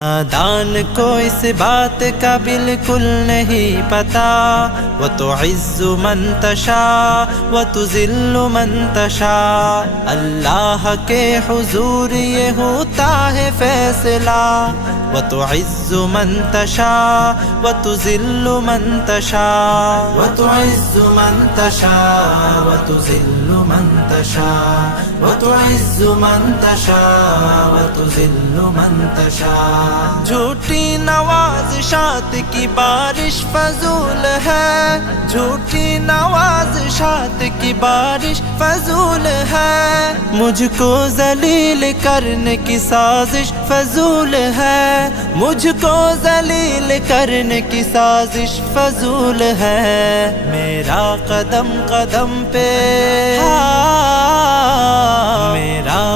नादान को इस बात का बिल्कुल नहीं पता, वो तो इज़्ज़ु मन तशा व तुज़िल्लु मन तशा। अल्लाह के हुजूर ये होता है फैसला, वो तो इज़्ज़ु मन तशा व तुज़िल्लु मन तशा। वो तो इज़्ज़ु मन तशा व तुज़िल्लु मन तशा। वो तो इज़्ज़ु मन तशा व तुज़िल्लु मन तशा। झूठी नवाज़िशात की बारिश फजूल है, झूठी नवाज़िशात की बारिश फजूल है। मुझको जलील करने की साजिश फजूल है, मुझको जलील करने की साजिश फजूल है। मेरा कदम कदम पे मेरा